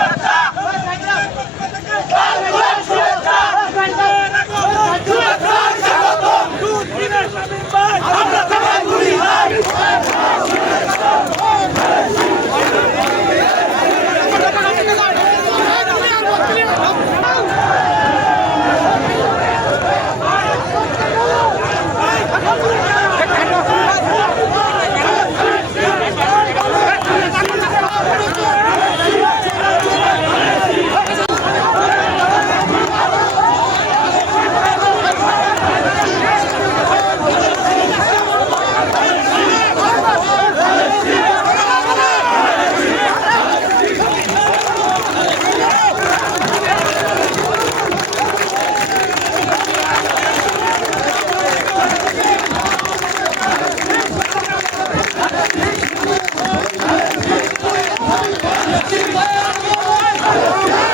Let's go. Yeah.